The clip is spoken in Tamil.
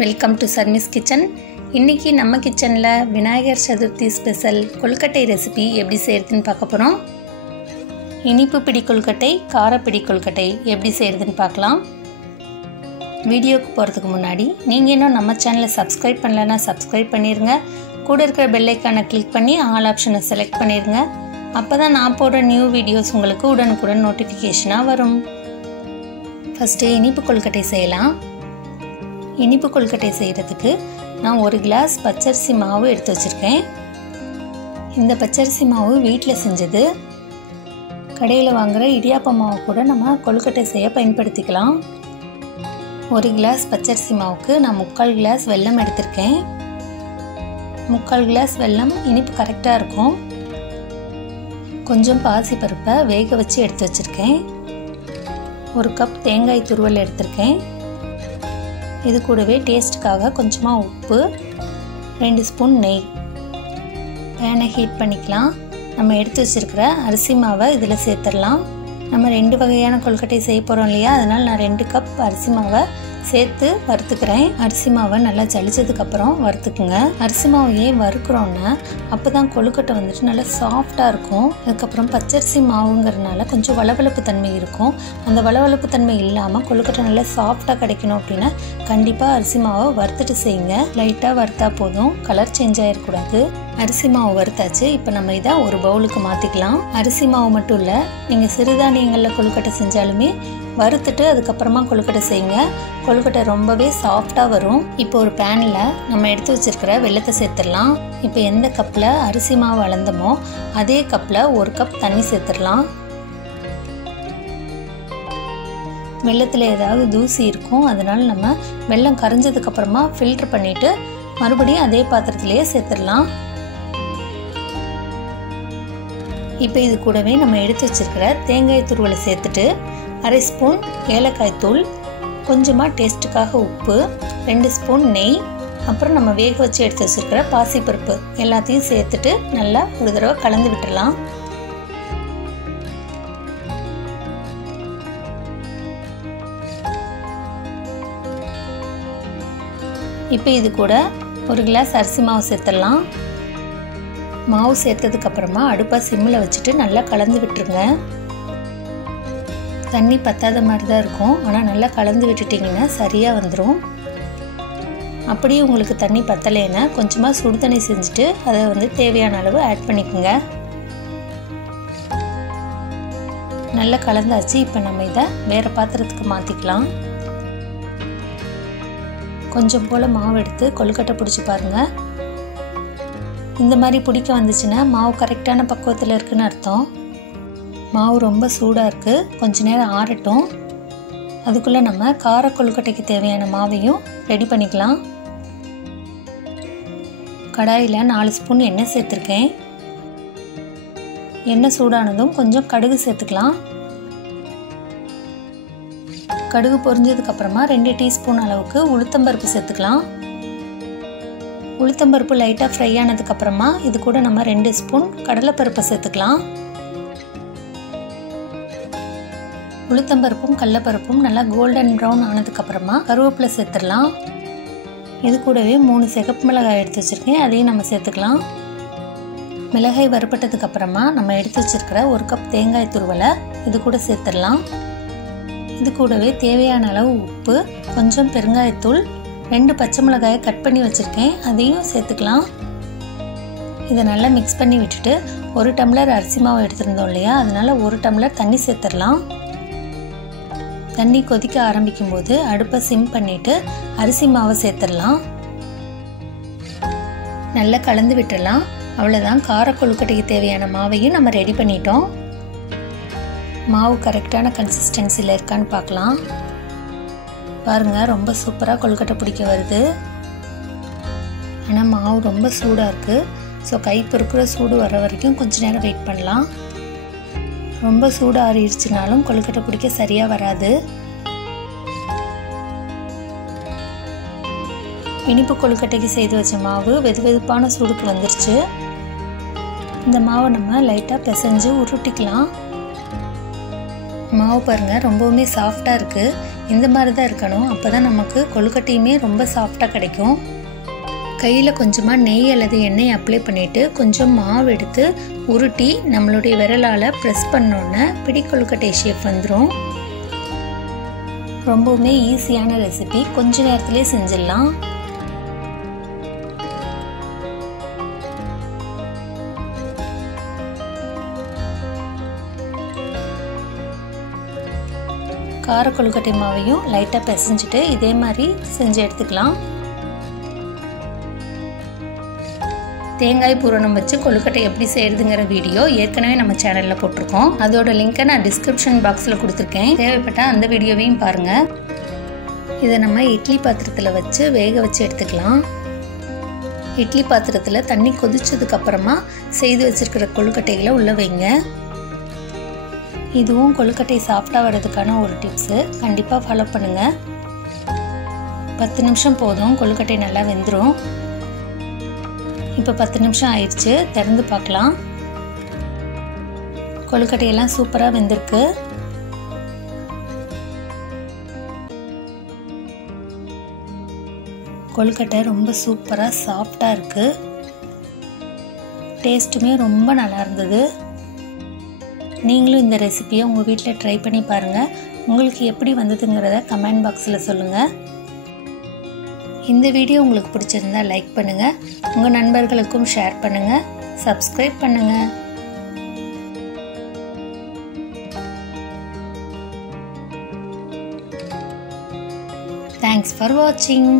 Welcome to சர்மிஸ் kitchen. இன்றைக்கி நம்ம கிச்சனில் விநாயகர் சதுர்த்தி ஸ்பெஷல் கொழுக்கட்டை ரெசிபி எப்படி செய்கிறதுன்னு பார்க்க போகிறோம். இனிப்பு பிடி கொழுக்கட்டை, காரப்பிடி கொழுக்கட்டை எப்படி செய்கிறதுன்னு பார்க்கலாம். வீடியோக்கு போகிறதுக்கு முன்னாடி நீங்கள் இன்னும் நம்ம சேனலை சப்ஸ்கிரைப் பண்ணலைன்னா சப்ஸ்கிரைப் பண்ணிடுங்க. கூட இருக்கிற பெல் ஐக்கானை கிளிக் பண்ணி ஆல் ஆப்ஷனை செலக்ட் பண்ணிடுங்க. அப்போ தான் நான் போடுற நியூ வீடியோஸ் உங்களுக்கு உடனுக்குடன் நோட்டிஃபிகேஷனாக வரும். ஃபஸ்ட்டு இனிப்பு கொழுக்கட்டை செய்யலாம். இனிப்பு கொழுக்கட்டை செய்கிறதுக்கு நான் 1 கிளாஸ் பச்சரிசி மாவு எடுத்து வச்சுருக்கேன். இந்த பச்சரிசி மாவு வீட்டில் செஞ்சது. கடையில் வாங்குகிற இடியாப்ப மாவு கூட நம்ம கொழுக்கட்டை செய்ய பயன்படுத்திக்கலாம். 1 கிளாஸ் பச்சரிசி மாவுக்கு நான் 3/4 கிளாஸ் வெல்லம் எடுத்திருக்கேன். 3/4 கிளாஸ் வெல்லம் இனிப்பு கரெக்டாக இருக்கும். கொஞ்சம் பாசிப்பருப்பை வேக வச்சு எடுத்து வச்சுருக்கேன். 1 கப் தேங்காய் துருவல் எடுத்திருக்கேன். இது கூடவே டேஸ்ட்டுக்காக கொஞ்சமாக உப்பு, 2 ஸ்பூன் நெய். பேனை ஹீட் பண்ணிக்கலாம். நம்ம எடுத்து வச்சுருக்கிற அரிசி மாவை இதில் சேர்த்துடலாம். நம்ம 2 வகையான கொழுக்கட்டை செய்ய போகிறோம் இல்லையா, அதனால் நான் 2 கப் அரிசி மாவை சேர்த்து வறுத்துக்கிறேன். அரிசி மாவை நல்லா ஜலிச்சதுக்கப்புறம் வறுத்துக்குங்க. அரிசி மாவை ஏன் வறுக்கிறோன்னா அப்போ தான் கொழுக்கட்டை வந்துட்டு நல்லா சாஃப்டாக இருக்கும். அதுக்கப்புறம் பச்சரிசி மாவுங்கிறதுனால கொஞ்சம் வளவளப்பு தன்மை இருக்கும். அந்த வளவளப்பு தன்மை இல்லாமல் கொழுக்கட்டை நல்லா சாஃப்டாக கிடைக்கணும் அப்படின்னா கண்டிப்பாக அரிசி மாவை வறுத்துட்டு செய்யுங்க. லைட்டாக வறுத்தா போதும், கலர் சேஞ்ச் ஆகிடக்கூடாது. அரிசி மாவு வறுத்தாச்சு. இப்போ நம்ம இதை ஒரு பவுலுக்கு மாற்றிக்கலாம். அரிசி மாவு மட்டும் இல்லை, நீங்கள் சிறுதானியங்களில் கொழுக்கட்டை செஞ்சாலுமே வறுத்துட்டு அதுக்கப்புறமா கொழுக்கட்டை செய்யுங்க. கொழுக்கட்டை ரொம்பவே சாஃப்டாக வரும். இப்போ ஒரு பேனில் நம்ம எடுத்து வச்சுருக்கிற வெல்லத்தை சேர்த்துடலாம். இப்போ எந்த கப்பில் அரிசி மாவு அளந்தமோ அதே கப்பில் 1 கப் தண்ணி சேர்த்துடலாம். வெல்லத்தில் ஏதாவது தூசி இருக்கும், அதனால் நம்ம வெல்லம் கரைஞ்சதுக்கப்புறமா ஃபில்டர் பண்ணிவிட்டு மறுபடியும் அதே பாத்திரத்திலேயே சேர்த்துடலாம். இப்போ இது கூடவே நம்ம எடுத்து வச்சுருக்கிற தேங்காய் துருவலை சேர்த்துட்டு 1/2 ஸ்பூன் ஏலக்காய் தூள், கொஞ்சமாக டேஸ்ட்டுக்காக உப்பு, 2 ஸ்பூன் நெய், அப்புறம் நம்ம வேக வச்சு எடுத்து வச்சுருக்கிற பாசிப்பருப்பு எல்லாத்தையும் சேர்த்துட்டு நல்லா ஒரு தடவை கலந்து விட்டுடலாம். இப்போ இது கூட 1 கிளாஸ் அரிசி மாவு சேர்த்துடலாம். மாவு சேர்த்ததுக்கப்புறமா அடுப்பை சிம்மில் வச்சுட்டு நல்லா கலந்து விட்டுருங்க. தண்ணி பத்தாத மாதிரி தான் இருக்கும், ஆனால் நல்லா கலந்து விட்டுட்டிங்கன்னா சரியாக வந்துடும். அப்படியே உங்களுக்கு தண்ணி பத்தலைன்னா கொஞ்சமாக சுடு தண்ணி செஞ்சுட்டு அதை தேவையான அளவு ஆட் பண்ணிக்கோங்க. நல்லா கலந்தாச்சு. இப்போ நம்ம இதை வேறு பாத்திரத்துக்கு மாற்றிக்கலாம். கொஞ்சம் போல் மாவு எடுத்து கொழுக்கட்டை பிடிச்சி பாருங்கள். இந்த மாதிரி பிடிக்க வந்துச்சுன்னா மாவு கரெக்டான பக்குவத்தில் இருக்குன்னு அர்த்தம். மாவு ரொம்ப சூடாக இருக்குது, கொஞ்ச நேரம் ஆறட்டும். அதுக்குள்ளே நம்ம கார கொழுக்கட்டைக்கு தேவையான மாவையும் ரெடி பண்ணிக்கலாம். கடாயில் 4 ஸ்பூன் எண்ணெய் சேர்த்துருக்கேன். எண்ணெய் சூடானதும் கொஞ்சம் கடுகு சேர்த்துக்கலாம். கடுகு பொரிஞ்சதுக்கப்புறமா 2 டீஸ்பூன் அளவுக்கு உளுத்தம்பருப்பு சேர்த்துக்கலாம். உளுத்தம்பருப்பு லைட்டாக ஃப்ரை ஆனதுக்கப்புறமா இது கூட நம்ம 2 ஸ்பூன் கடலைப்பருப்பை சேர்த்துக்கலாம். உளுத்தம்பருப்பும் கடலைப்பருப்பும் நல்லா கோல்டன் ப்ரௌன் ஆனதுக்கப்புறமா கருவேப்பிலை சேர்த்துடலாம். இது கூடவே 3 சிகப்பு மிளகாய் எடுத்து வச்சுருக்கேன், அதையும் நம்ம சேர்த்துக்கலாம். மிளகாய் வறுப்பட்டதுக்கப்புறமா நம்ம எடுத்து வச்சுருக்கிற 1 கப் தேங்காய் துருவலை இது கூட சேர்த்துடலாம். இது கூடவே தேவையான அளவு உப்பு, கொஞ்சம் பெருங்காயத்தூள், 2 பச்சை மிளகாயை கட் பண்ணி வச்சுருக்கேன், அதையும் சேர்த்துக்கலாம். இதை நல்லா மிக்ஸ் பண்ணி விட்டுட்டு 1 டம்ளர் அரிசி மாவு எடுத்துருந்தோம் இல்லையா, அதனால் 1 டம்ளர் தண்ணி சேர்த்துடலாம். தண்ணி கொதிக்க ஆரம்பிக்கும் போது அடுப்பை சிம் பண்ணிவிட்டு அரிசி மாவை சேர்த்துடலாம். நல்லா கலந்து விட்டுடலாம். அவ்வளோதான், கார கொழுக்கட்டைக்கு தேவையான மாவையும் நம்ம ரெடி பண்ணிட்டோம். மாவு கரெக்டான கன்சிஸ்டன்சியில் இருக்கான்னு பார்க்கலாம். பாருங்கள், ரொம்ப சூப்பராக கொழுக்கட்டை பிடிக்க வருது. ஆனால் மாவு ரொம்ப சூடாக இருக்குது. ஸோ கை பொறுக்கிற சூடு வர வரைக்கும் கொஞ்சம் நேரம் வெயிட் பண்ணலாம். ரொம்ப சூடு ஆறிடுச்சுனாலும் கொழுக்கட்டை பிடிக்க சரியாக வராது. இனிப்பு கொழுக்கட்டைக்கு செய்து வச்ச மாவு வெதுவெதுப்பான சூடுக்கு வந்துருச்சு. இந்த மாவை நம்ம லைட்டாக பிசைஞ்சு உருட்டிக்கலாம். மாவு பாருங்கள் ரொம்பவுமே சாஃப்டாக இருக்குது. இந்த மாதிரி தான் இருக்கணும். அப்போ தான் நமக்கு கொழுக்கட்டையுமே ரொம்ப சாஃப்டாக கிடைக்கும். கையில் கொஞ்சமாக நெய் அல்லது எண்ணெய் அப்ளை பண்ணிவிட்டு கொஞ்சம் மாவு எடுத்து உருட்டி நம்மளுடைய விரலால் ப்ரெஸ் பண்ணோன்னே பிடி கொழுக்கட்டை ஷேப் வந்துடும். ரொம்பவுமே ஈஸியான ரெசிபி, கொஞ்ச நேரத்துலேயே செஞ்சிடலாம். கார கொழுக்கட்டை மாவையும் லைட்டாக பிசைஞ்சிட்டு இதே மாதிரி செஞ்சு எடுத்துக்கலாம். தேங்காய் பூரணம் வச்சு கொழுக்கட்டை எப்படி செய்யறதுங்கிற வீடியோ ஏற்கனவே நம்ம சேனலில் போட்டிருக்கோம். அதோட லிங்கை நான் டிஸ்கிரிப்ஷன் பாக்ஸில் கொடுத்துருக்கேன். தேவைப்பட்டால் அந்த வீடியோவையும் பாருங்கள். இதை நம்ம இட்லி பாத்திரத்தில் வச்சு வேக வச்சு எடுத்துக்கலாம். இட்லி பாத்திரத்தில் தண்ணி கொதிச்சதுக்கு அப்புறமா செய்து வச்சிருக்கிற கொழுக்கட்டைகளை உள்ளே வைங்க. இதுவும் கொழுக்கட்டை சாஃப்டாக வர்றதுக்கான ஒரு டிப்ஸு, கண்டிப்பாக ஃபாலோ பண்ணுங்கள். 10 நிமிஷம் போதும், கொழுக்கட்டை நல்லா வெந்துடும். இப்போ 10 நிமிஷம் ஆயிடுச்சு, திறந்து பார்க்கலாம். கொழுக்கட்டையெல்லாம் சூப்பராக வெந்திருக்கு. கொழுக்கட்டை ரொம்ப சூப்பராக சாஃப்டாக இருக்குது. டேஸ்ட்டுமே ரொம்ப நல்லா இருந்தது. நீங்களும் இந்த ரெசிபியை உங்கள் வீட்டில் ட்ரை பண்ணி பாருங்கள். உங்களுக்கு எப்படி வந்ததுங்கிறத கமெண்ட் பாக்ஸில் சொல்லுங்கள். இந்த வீடியோ உங்களுக்கு பிடிச்சிருந்தா லைக் பண்ணுங்கள், உங்கள் நண்பர்களுக்கும் ஷேர் பண்ணுங்கள், சப்ஸ்கிரைப் பண்ணுங்கள். தேங்க்ஸ் ஃபார் வாட்சிங்.